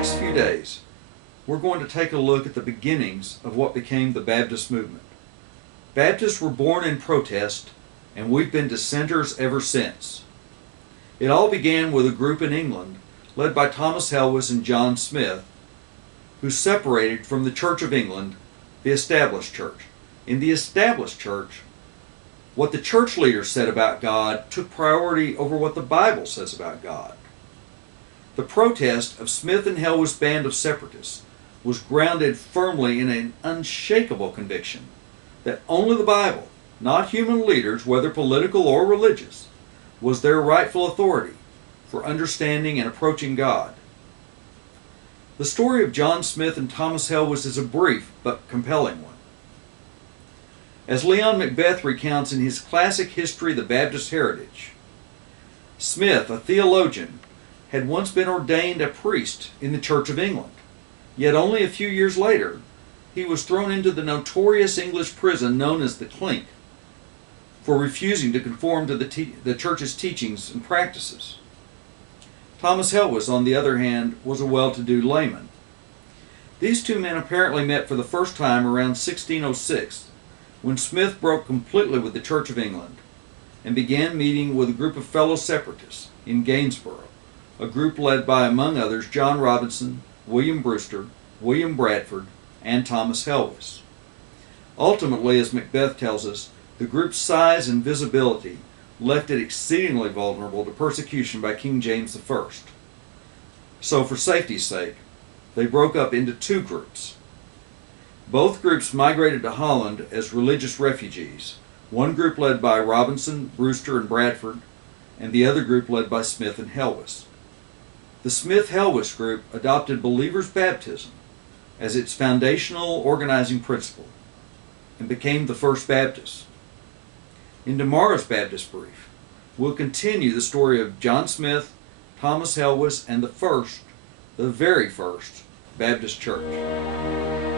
next few days, we're going to take a look at the beginnings of what became the Baptist movement. Baptists were born in protest, and we've been dissenters ever since. It all began with a group in England led by Thomas Helwys and John Smith, who separated from the Church of England, the established church. In the established church, what the church leaders said about God took priority over what the Bible says about God. The protest of Smith and Helwys' band of separatists was grounded firmly in an unshakable conviction that only the Bible, not human leaders, whether political or religious, was their rightful authority for understanding and approaching God. The story of John Smith and Thomas Helwys is a brief but compelling one. As Leon Macbeth recounts in his classic history, The Baptist Heritage, Smith, a theologian, had once been ordained a priest in the Church of England. Yet only a few years later, he was thrown into the notorious English prison known as the Clink for refusing to conform to the church's teachings and practices. Thomas Helwys, on the other hand, was a well-to-do layman. These two men apparently met for the first time around 1606, when Smith broke completely with the Church of England and began meeting with a group of fellow separatists in Gainsborough, a group led by, among others, John Robinson, William Brewster, William Bradford, and Thomas Helwys. Ultimately, as Macbeth tells us, the group's size and visibility left it exceedingly vulnerable to persecution by King James I. So, for safety's sake, they broke up into two groups. Both groups migrated to Holland as religious refugees, one group led by Robinson, Brewster, and Bradford, and the other group led by Smith and Helwys. The Smith-Helwys group adopted believers' baptism as its foundational organizing principle and became the First Baptists. In tomorrow's Baptist Brief, we'll continue the story of John Smith, Thomas Helwys, and the very first Baptist church.